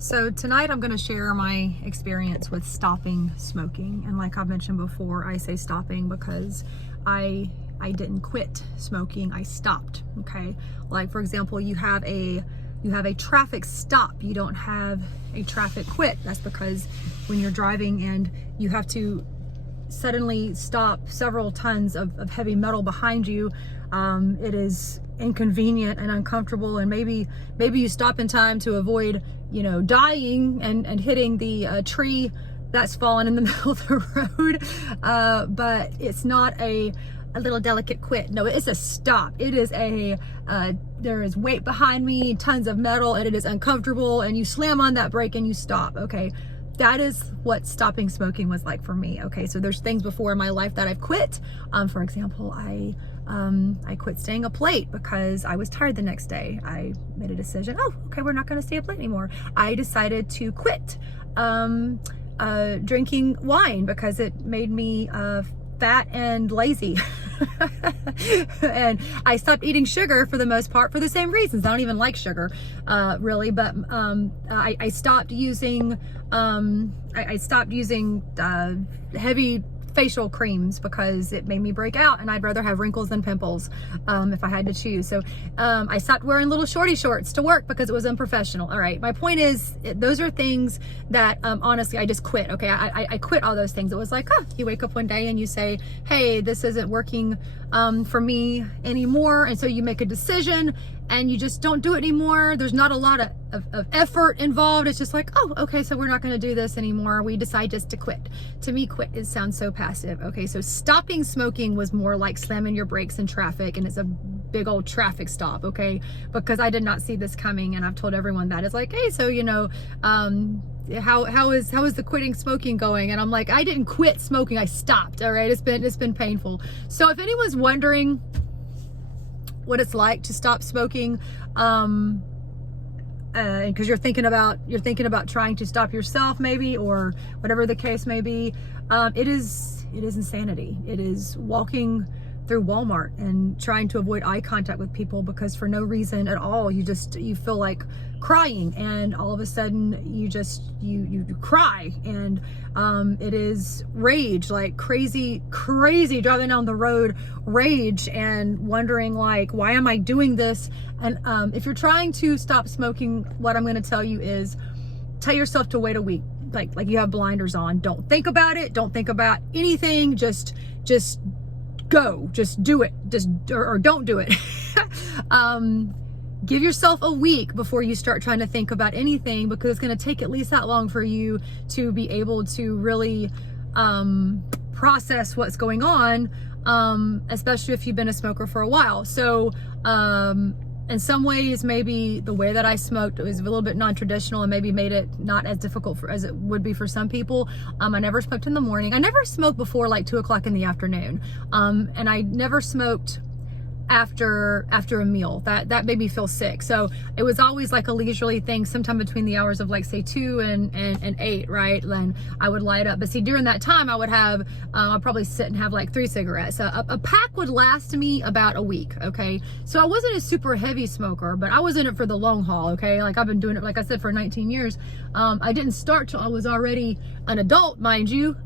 So tonight I'm going to share my experience with stopping smoking. And like I've mentioned before, I say stopping because I didn't quit smoking, I stopped. Okay. Like for example, you have a traffic stop, you don't have a traffic quit. That's because when you're driving and you have to suddenly stop several tons of heavy metal behind you, it is inconvenient and uncomfortable, and maybe you stop in time to avoid dying and hitting the tree that's fallen in the middle of the road, but it's not a little delicate quit. No, it's a stop. It is there is weight behind me, tons of metal, and it is uncomfortable, and you slam on that brake and you stop. Okay, that is what stopping smoking was like for me. Okay, so there's things before in my life that I've quit. For example, I quit staying up late because I was tired the next day. I made a decision, oh, okay, we're not gonna stay up late anymore. I decided to quit drinking wine because it made me fat and lazy. And I stopped eating sugar for the most part for the same reasons. I don't even like sugar, really, but I stopped using heavy facial creams because it made me break out, and I'd rather have wrinkles than pimples if I had to choose. So I stopped wearing little shorty shorts to work because it was unprofessional. All right, my point is, those are things that honestly I just quit. Okay, I quit all those things. It was like, oh, you wake up one day and you say, hey, this isn't working for me anymore, and so you make a decision and you just don't do it anymore. There's not a lot of effort involved. It's just like, oh, okay, so we're not going to do this anymore. We decide just to quit. To me, quit, it sounds so passive. Okay, so stopping smoking was more like slamming your brakes in traffic, and it's a big old traffic stop. Okay, because I did not see this coming, and I've told everyone that. It's like, hey, so how is the quitting smoking going? And I'm like, I didn't quit smoking, I stopped. All right, it's been painful. So if anyone's wondering what it's like to stop smoking, because you're thinking about trying to stop yourself, maybe, or whatever the case may be, it is insanity. It is walking through Walmart and trying to avoid eye contact with people because for no reason at all you feel like crying, and all of a sudden you cry, and it is rage, like crazy driving down the road rage, and wondering like, why am I doing this? And if you're trying to stop smoking, what I'm going to tell you is, tell yourself to wait a week, like you have blinders on. Don't think about it, don't think about anything, just go, just do it, or don't do it. Give yourself a week before you start trying to think about anything, because it's going to take at least that long for you to be able to really process what's going on, especially if you've been a smoker for a while. So in some ways, maybe the way that I smoked was a little bit non-traditional and maybe made it not as difficult as it would be for some people. I never smoked in the morning. I never smoked before like 2 o'clock in the afternoon. And I never smoked after a meal. That made me feel sick. So it was always like a leisurely thing, sometime between the hours of like say 2 and 8, right? Then I would light up. But see, during that time I would have, I'd probably sit and have like 3 cigarettes. A pack would last me about a week. Okay. So I wasn't a super heavy smoker, but I was in it for the long haul. Okay. Like I've been doing it, like I said, for 19 years. I didn't start till I was already an adult, mind you.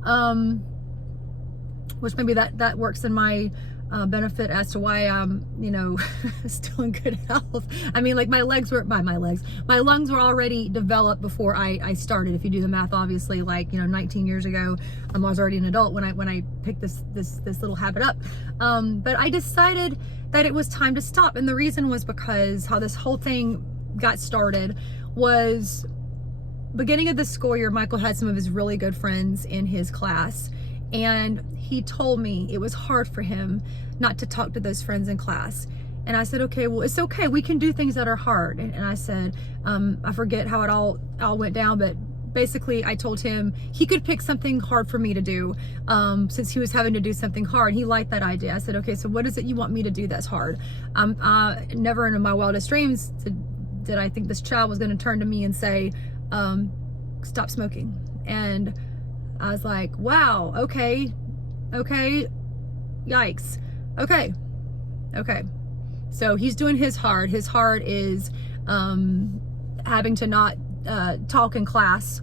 Which maybe that works in my benefit as to why I'm, still in good health. I mean, like my lungs were already developed before I started. If you do the math, obviously, like 19 years ago, I was already an adult when I picked this little habit up. But I decided that it was time to stop, and the reason was because how this whole thing got started was beginning of the school year. Michael had some of his really good friends in his class, and he told me it was hard for him not to talk to those friends in class. And I said, okay, well, it's okay. We can do things that are hard. And I said, I forget how it all went down, but basically I told him he could pick something hard for me to do, since he was having to do something hard. He liked that idea. I said, okay, so what is it you want me to do that's hard? Never in my wildest dreams did I think this child was going to turn to me and say, stop smoking. And I was like, wow, okay, yikes, okay. So he's doing his hard. His hard is having to not talk in class.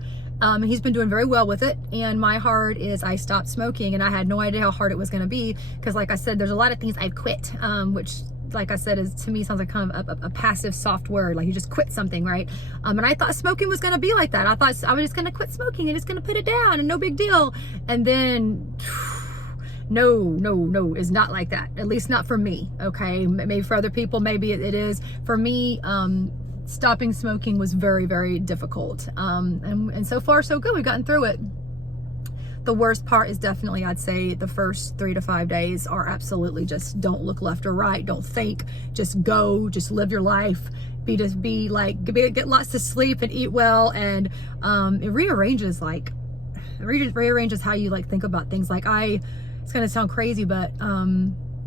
He's been doing very well with it. And my hard is I stopped smoking, and I had no idea how hard it was going to be. Because like I said, there's a lot of things I've quit, which like I said, is to me sounds like kind of a passive soft word, like you just quit something, right? And I thought smoking was going to be like that. I thought I was just going to quit smoking and just going to put it down and no big deal. And then no, it's not like that. At least not for me. Okay. Maybe for other people, maybe it is. For me, stopping smoking was very, very difficult. And so far so good. We've gotten through it. The worst part is definitely, I'd say, the first 3 to 5 days are absolutely just don't look left or right. Don't think, just go, just live your life. Get lots of sleep and eat well. And it rearranges how you like think about things. Like it's going to sound crazy, but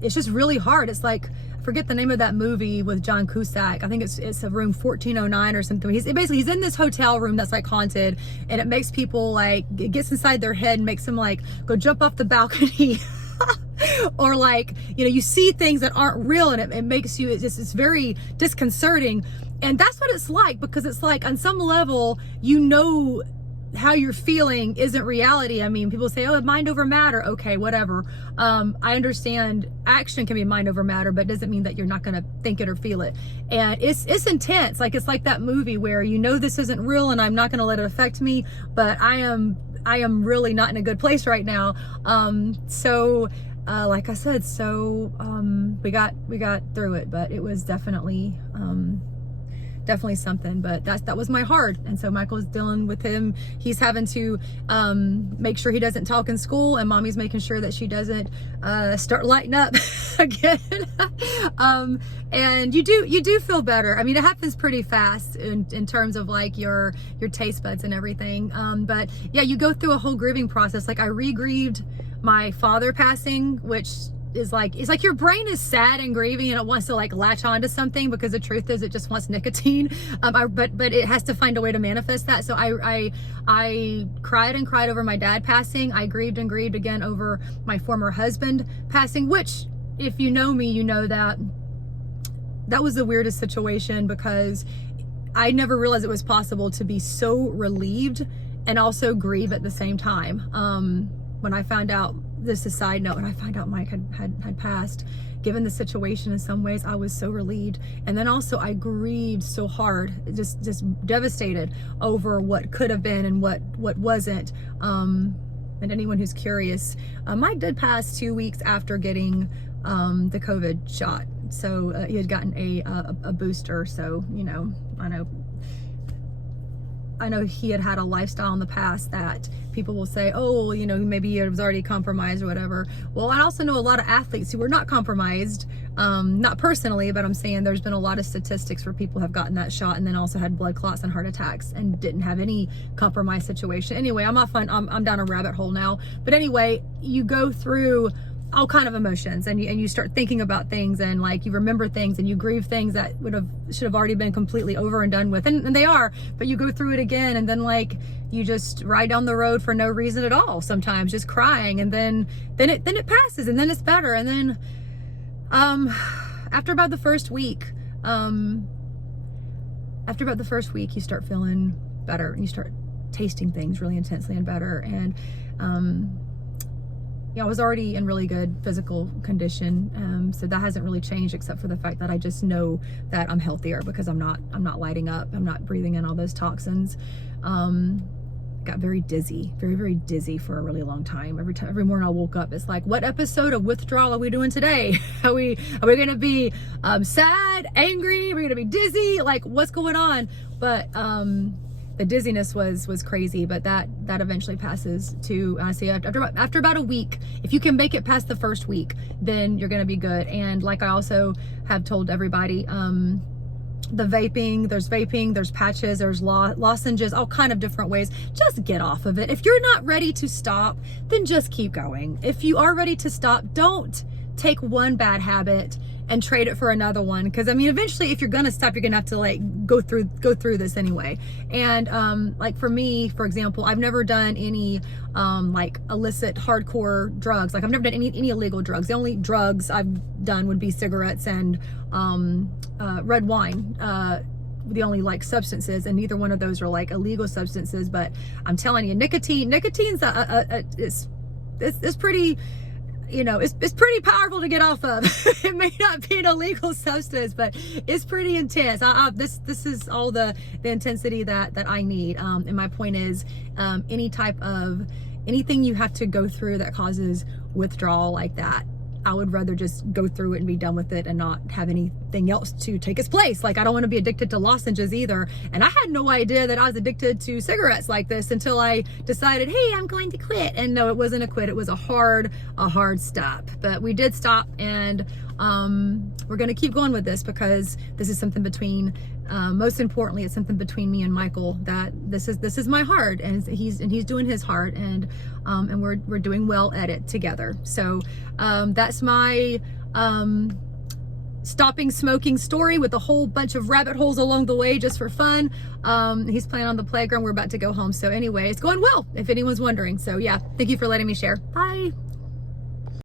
it's just really hard. It's like, I forget the name of that movie with John Cusack. I think it's a room 1409 or something. He's in this hotel room that's like haunted, and it makes people like, it gets inside their head and makes them like go jump off the balcony or like, you see things that aren't real, and it makes you, it's very disconcerting. And that's what it's like, because it's like on some level, how you're feeling isn't reality. I mean, people say, oh, mind over matter. Okay, whatever. I understand action can be mind over matter, but it doesn't mean that you're not going to think it or feel it. And it's intense. Like, it's like that movie where this isn't real and I'm not going to let it affect me, but I am really not in a good place right now. Like I said, we got through it, but it was definitely something. But that was my hard. And so Michael's dealing with him. He's having to make sure he doesn't talk in school, and mommy's making sure that she doesn't start lighting up again. And you do feel better. I mean, it happens pretty fast in terms of like your taste buds and everything. But yeah, you go through a whole grieving process. Like, I re-grieved my father passing, which is like, it's like your brain is sad and grieving, and it wants to like latch onto something, because the truth is it just wants nicotine. But it has to find a way to manifest that. So I cried and cried over my dad passing. I grieved and grieved again over my former husband passing, which, if you know me, you know that was the weirdest situation, because I never realized it was possible to be so relieved and also grieve at the same time. When I found out, this is a side note, when I found out Mike had passed, given the situation, in some ways I was so relieved. And then also I grieved so hard, just devastated over what could have been and what wasn't. And anyone who's curious, Mike did pass 2 weeks after getting the COVID shot. So he had gotten a booster. So, I know he had a lifestyle in the past that people will say, oh, maybe he was already compromised or whatever. Well, I also know a lot of athletes who were not compromised, not personally, but I'm saying there's been a lot of statistics where people have gotten that shot and then also had blood clots and heart attacks and didn't have any compromised situation. Anyway, I'm down a rabbit hole now. But anyway, you go through all kind of emotions, and you start thinking about things, and like you remember things, and you grieve things that should have already been completely over and done with, and they are, but you go through it again, and then like you just ride down the road for no reason at all, sometimes just crying, and then it passes, and then it's better. And then after about the first week you start feeling better, and you start tasting things really intensely and better. And I was already in really good physical condition, so that hasn't really changed, except for the fact that I just know that I'm healthier because I'm not lighting up, I'm not breathing in all those toxins. Got very dizzy, very, very dizzy for a really long time. Every morning I woke up, it's like, what episode of Withdrawal are we doing today? Are we gonna be sad, angry? Are we gonna be dizzy? Like, what's going on? But the dizziness was crazy, but that eventually passes too. I see after about a week, if you can make it past the first week, then you're gonna be good. And like I also have told everybody, there's vaping, there's patches, there's lozenges, all kind of different ways. Just get off of it. If you're not ready to stop, then just keep going. If you are ready to stop, don't take one bad habit and trade it for another one, because I mean, eventually if you're gonna stop, you're gonna have to like go through this anyway. And like for me, for example, I've never done any like illicit hardcore drugs. Like I've never done any illegal drugs. The only drugs I've done would be cigarettes and red wine. the only like substances, and neither one of those are like illegal substances. But I'm telling you, nicotine's it's pretty, you know, it's pretty powerful to get off of. It may not be an illegal substance, but it's pretty intense. This is all the intensity that I need. And my point is, anything you have to go through that causes withdrawal like that, I would rather just go through it and be done with it and not have anything else to take its place. Like, I don't want to be addicted to lozenges either. And I had no idea that I was addicted to cigarettes like this until I decided, hey, I'm going to quit. And no, it wasn't a quit. It was a hard stop. But we did stop, and we're going to keep going with this, because this is something between, most importantly, it's something between me and Michael, that this is my heart, and he's doing his heart, and we're doing well at it together. So that's my stopping smoking story, with a whole bunch of rabbit holes along the way just for fun. He's playing on the playground. We're about to go home. So anyway, it's going well, if anyone's wondering. So yeah, thank you for letting me share. Bye.